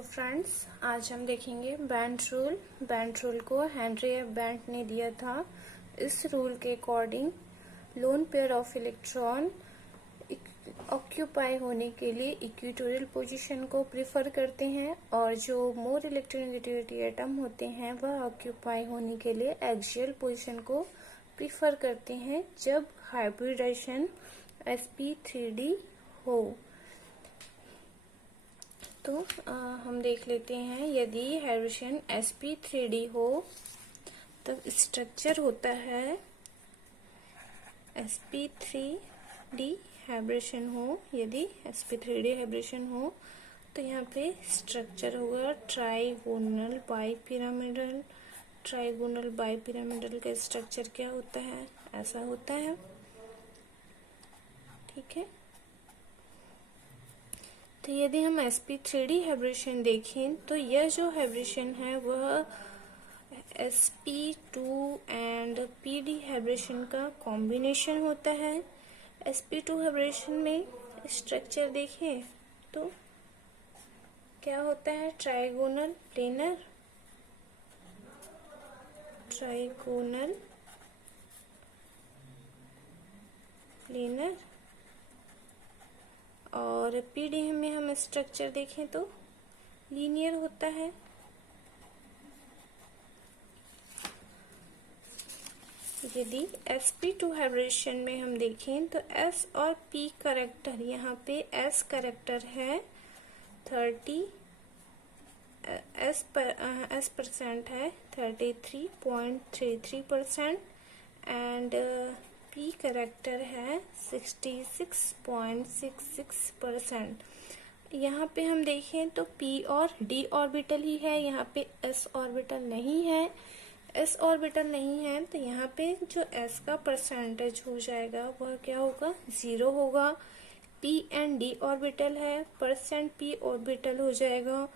Hello friends, आज हम देखेंगे बैंड रूल। बैंड रूल को हेनरी एफ बैंड ने दिया था। इस रूल के according lone pair of electron occupy होने के लिए इक्वेटोरियल पोजीशन को प्रेफर करते हैं और जो मोर इलेक्ट्रोनेगेटिविटी एटम होते हैं वह ऑक्यूपाई होने के लिए एक्सियल पोजीशन को प्रेफर करते हैं जब हाइब्रिडाइजेशन sp3d हो। तो हम देख लेते हैं, यदि हाइब्रिडेशन sp3d हो तब स्ट्रक्चर होता है sp3d हाइब्रिडेशन हो। यदि sp3d हाइब्रिडेशन हो तो यहाँ पे स्ट्रक्चर होगा ट्राइगोनल बाइपिरामिडल। ट्राइगोनल बाइपिरामिडल का स्ट्रक्चर क्या होता है? ऐसा होता है। ठीक है, तो यदि हम sp3d हाइब्रिडेशन देखें तो यह जो हाइब्रिडेशन है वह sp2 एंड pd हाइब्रिडेशन का कॉम्बिनेशन होता है। sp2 हाइब्रिडेशन में स्ट्रक्चर देखें तो क्या होता है? Trigonal planar, trigonal planar. और पीडी में हम स्ट्रक्चर देखें तो लीनियर होता है। यदि sp2 हाइब्रिडेशन में हम देखें तो s और p कैरेक्टर, यहाँ पे s कैरेक्टर है 30, s परसेंट है 33.33% एंड p कैरेक्टर है 66.66%। यहाँ पे हम देखें तो p और d ऑर्बिटल ही है, यहाँ पे s ऑर्बिटल नहीं है। s ऑर्बिटल नहीं है तो यहाँ पे जो s का परसेंटेज हो जाएगा वह क्या होगा? 0 होगा। p एंड d ऑर्बिटल है, परसेंट p ऑर्बिटल हो जाएगा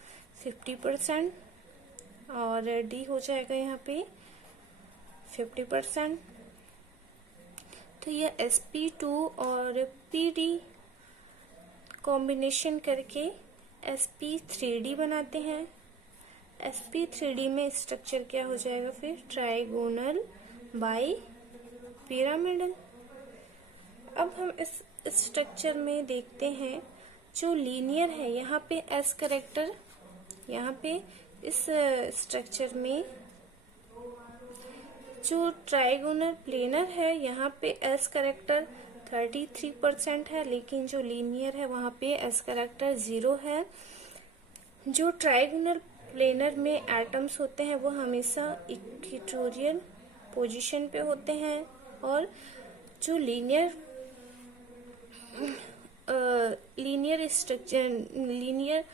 50% और d हो जाएगा यहाँ पे 50%। तो यह sp2 और pd कॉम्बिनेशन करके sp3d बनाते हैं। sp3d में स्ट्रक्चर क्या हो जाएगा फिर? Trigonal bi pyramidal. अब हम इस स्ट्रक्चर में देखते हैं जो लीनियर है, यहाँ पे s कैरेक्टर, यहाँ पे इस स्ट्रक्चर में जो ट्राइगोनल प्लेनर है यहाँ पे s कैरेक्टर 33% है, लेकिन जो लीनियर है वहाँ पे s कैरेक्टर 0 है। जो ट्राइगोनल प्लेनर में एटम्स होते हैं वो हमेशा इक्वेटोरियल पोजीशन पे होते हैं और जो लीनियर स्ट्रक्चर, लीनियर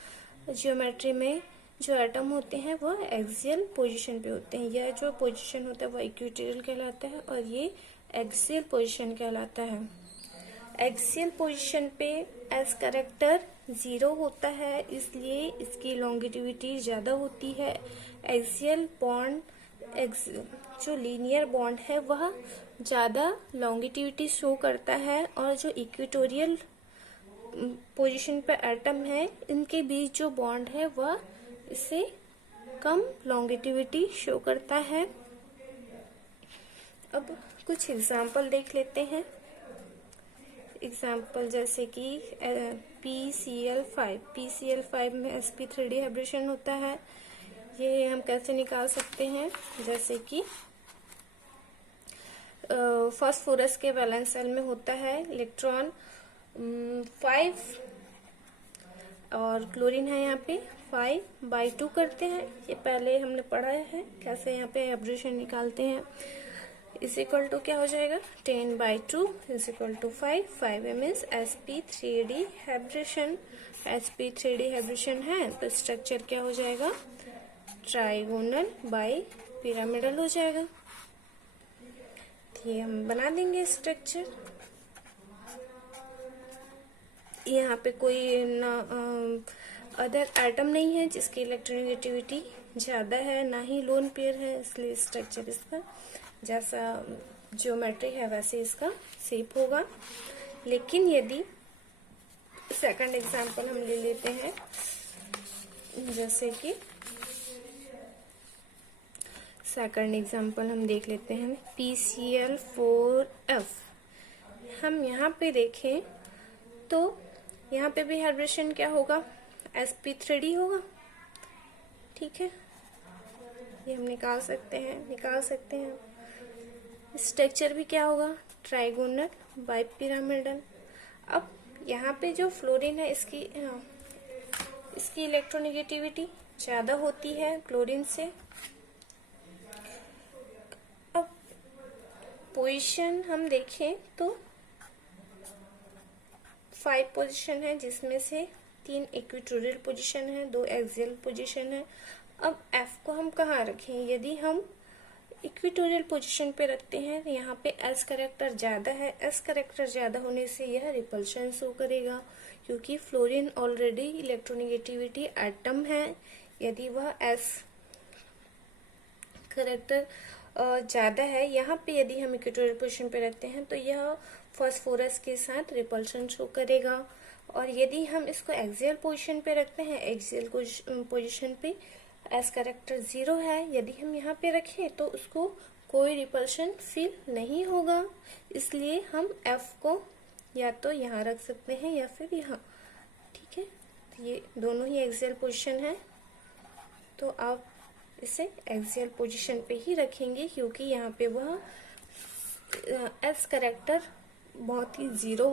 ज्योमेट्री में जो एटम होते हैं वह एक्सियल पोजीशन पे होते हैं। यह जो पोजीशन होता है वह इक्वेटोरियल कहलाता है और ये एक्सियल पोजीशन कहलाता है। एक्सियल पोजीशन पे s कैरेक्टर 0 होता है, इसलिए इसकी लॉन्गिटिविटी ज़्यादा होती है। एक्सियल बॉन्ड, जो लीनियर बॉन्ड है वह ज़्यादा लॉन्गिटिविटी शो करता है और जो इक्वेटोरियल पोजीशन पे एटम है इनके बीच जो बॉन्ड है वह इससे कम लॉन्गिटिविटी शो करता है। अब कुछ एग्जाम्पल देख लेते हैं। एग्जाम्पल जैसे कि PCl5 में sp3d हाइब्रिडेशन होता है। ये हम कैसे निकाल सकते हैं? जैसे कि फास्फोरस के वैलेंस शेल में होता है इलेक्ट्रॉन 5 और क्लोरीन है यहाँ पे 5/2 करते हैं। ये पहले हमने पढ़ा है कैसे यहाँ पे हाइब्रिडेशन निकालते हैं। इज इक्वल टू क्या हो जाएगा? 10/2 is equal to 5 means sp3d hybridisation. sp3d hybridisation है तो स्ट्रक्चर क्या हो जाएगा? ट्राइगोनल बाई पिरामिडल हो जाएगा। ये हम बना देंगे स्ट्रक्चर। यहाँ पे कोई ना अदर एटम नहीं है जिसकी इलेक्ट्रोनेगेटिविटी ज्यादा है, ना ही लोन पेयर है, इसलिए स्ट्रक्चर इसका जैसा ज्योमेट्री है वैसे इसका शेप होगा। लेकिन यदि सेकंड एग्जांपल हम ले लेते हैं जैसे कि सेकंड एग्जांपल हम देख लेते हैं, PCl4F। हम यहाँ पे देखें तो यहाँ पे भी हाइब्रिडेशन क्या होगा, sp3d होगा। ठीक है, ये हम निकाल सकते हैं। स्ट्रक्चर भी क्या होगा, ट्राइगोनल बाइपिरामिडल। अब यहाँ पे जो फ्लोरीन है इसकी इलेक्ट्रोनेगेटिविटी ज्यादा होती है क्लोरीन से। अब पोजीशन हम देखें तो 5 पोजीशन है, जिसमें से 3 इक्वेटोरियल पोजीशन है, 2 एक्सियल पोजीशन है। अब F को हम कहाँ रखें, यदि हम इक्वेटोरियल पोजीशन पे रखते हैं तो यहाँ पे S कैरेक्टर ज्यादा है। S कैरेक्टर ज्यादा होने से यह रिपल्शन शो करेगा, क्योंकि फ्लोरीन ऑलरेडी इलेक्ट्रोनेगेटिविटी एटम है। यदि वह S कैरेक्टर ज्यादा है, यहाँ पे यदि हम इक्वेटोरियल पोजीशन पे रखते हैं तो यह फास्फोरस के साथ रिपल्शन शो करेगा। और यदि हम इसको एक्सियल पोजीशन पे रखते हैं, एक्सियल पोजीशन पे S कैरेक्टर 0 है, यदि हम यहाँ पे रखें तो उसको कोई रिपल्शन फील नहीं होगा। इसलिए हम F को या तो यहाँ रख सकते हैं या फिर यहाँ। ठीक है, तो ये दोनों ही एक्सियल पोजीशन है, तो आप इसे एक्सियल पोजीशन पे ही रखेंगे, क्योंकि यहाँ पे वह S कैरेक्टर बहुत ही जीरो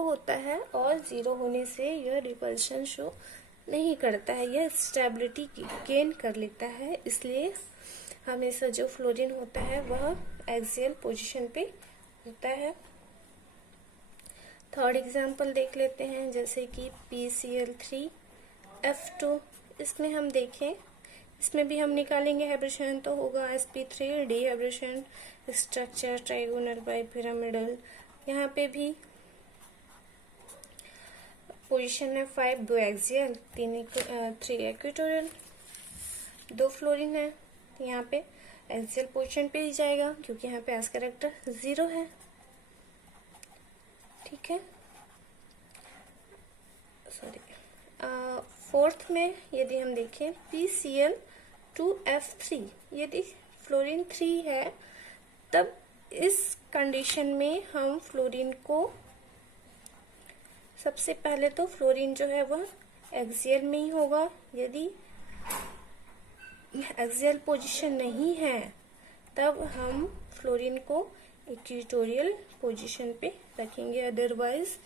होता है, और जीरो होने से यह रिपल्शन शो नहीं करता है, यह स्टेबिलिटी गेन कर लेता है। इसलिए हमेशा जो फ्लोरीन होता है वह एक्सियल पोजीशन पे होता है। थर्ड एग्जांपल देख लेते हैं, जैसे कि PCl3F2। इसमें हम देखें, इसमें भी हम निकालेंगे हाइब्रिडेशन, तो होगा sp3d hybridisation, structure trigonal bipyramidal. यहाँ पे भी पोजीशन है 5, 2 एक्सियल, 3 इक्वेटोरियल, 2 फ्लोरीन है। यहाँ पे एक्सियल पोजीशन पे ही जाएगा, क्योंकि यहाँ पे S कैरेक्टर 0 है। ठीक है, सॉरी। फोर्थ में यदि हम देखें PCl2F3, यदि फ्लोरीन 3 है, तब इस कंडीशन में हम फ्लोरीन को सबसे पहले तो फ्लोरीन जो है वह एक्सियल में ही होगा। यदि एक्सियल पोजीशन नहीं है तब हम फ्लोरीन को इक्वेटोरियल पोजीशन पे रखेंगे, अदरवाइज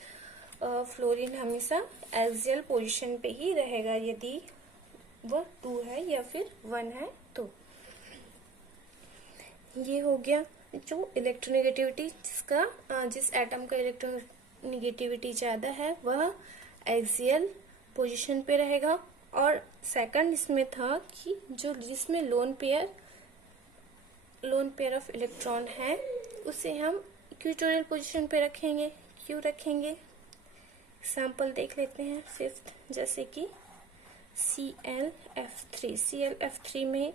फ्लोरीन हमेशा एक्सियल पोजीशन पे ही रहेगा, यदि वह 2 है या फिर 1 है तो। ये हो गया जो इलेक्ट्रोनेगेटिविटी जिस एटम का इलेक्ट्रोनेगेटिविटी ज्यादा है वह एक्सियल पोजीशन पे रहेगा। और सेकंड इसमें था कि जो जिसमें लोन पेयर ऑफ इलेक्ट्रॉन है उसे हम इक्वेटोरियल पोजीशन पे रखेंगे। क्यों रखेंगे, एग्जाम्पल देख लेते हैं फिफ्थ, जैसे कि ClF3 में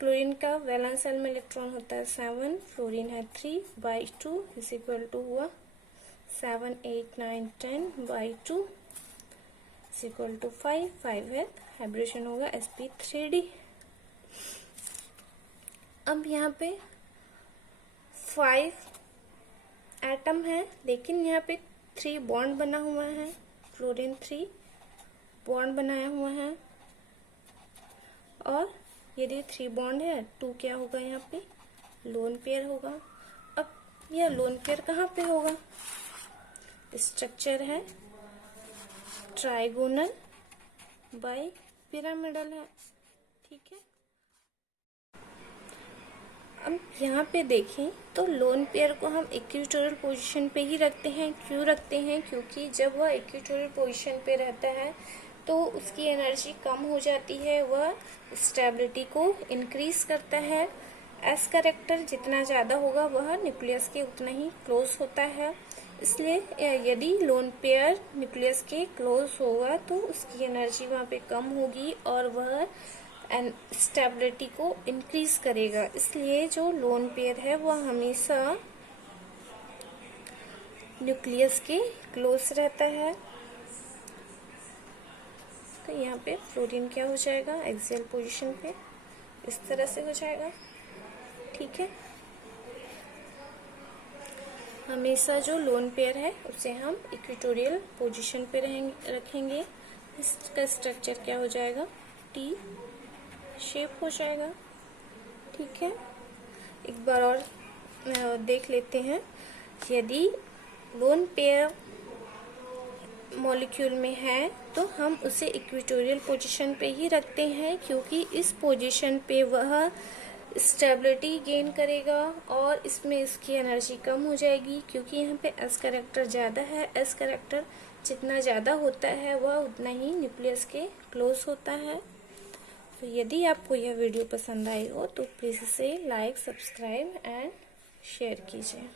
क्लोरीन का वैलेंस शेल में इलेक्ट्रॉन होता है 7, फ्लोरीन है 3/2 इज इक्वल टू हुआ 7, 8, 9, 10/2 इज इक्वल टू 5 है, हाइब्रिडेशन होगा sp3d। अब यहाँ पे 5 एटम है, लेकिन यहाँ पे 3 बॉन्ड बना हुआ है, फ्लोरीन 3 बॉन्ड बनाया हुआ है, और यदि 3 बॉन्ड है 2 क्या होगा, यहाँ पे लोन पेयर होगा। अब यह लोन पेयर कहाँ पे होगा, स्ट्रक्चर है ट्राइगोनल बाई पिरामिडल है। ठीक है, अब यहाँ पे देखें तो लोन पेयर को हम इक्वेटोरियल पोजीशन पे ही रखते हैं। क्यों रखते हैं, क्योंकि जब वह इक्वेटोरियल पोजीशन पे रहता है तो उसकी एनर्जी कम हो जाती है, वह स्टेबिलिटी को इंक्रीज करता है। एस कैरेक्टर जितना ज़्यादा होगा वह न्यूक्लियस के उतना ही क्लोज होता है। इसलिए यदि लोन पेयर न्यूक्लियस के क्लोज होगा तो उसकी एनर्जी वहाँ पे कम होगी और वह स्टेबिलिटी को इंक्रीज करेगा। इसलिए जो लोन पेयर है वह हमेशा न्यूक्लियस के क्लोज रहता है। तो यहाँ पे फ्लोरीन क्या हो जाएगा, एक्सियल पोजीशन पे इस तरह से हो जाएगा। ठीक है, हमेशा जो लोन पेयर है उसे हम इक्वेटोरियल पोजीशन पे रखेंगे। इसका स्ट्रक्चर क्या हो जाएगा, टी शेप हो जाएगा। ठीक है, एक बार और देख लेते हैं। यदि लोन पेयर मॉलिक्यूल में है तो हम उसे इक्वेटोरियल पोजीशन पे ही रखते हैं, क्योंकि इस पोजीशन पे वह स्टेबिलिटी गेन करेगा और इसमें इसकी एनर्जी कम हो जाएगी, क्योंकि यहाँ पे एस कैरेक्टर ज़्यादा है। एस कैरेक्टर जितना ज़्यादा होता है वह उतना ही न्यूक्लियस के क्लोज होता है। तो यदि आपको यह वीडियो पसंद आई हो तो प्लीज़ इसे लाइक, सब्सक्राइब एंड शेयर कीजिए।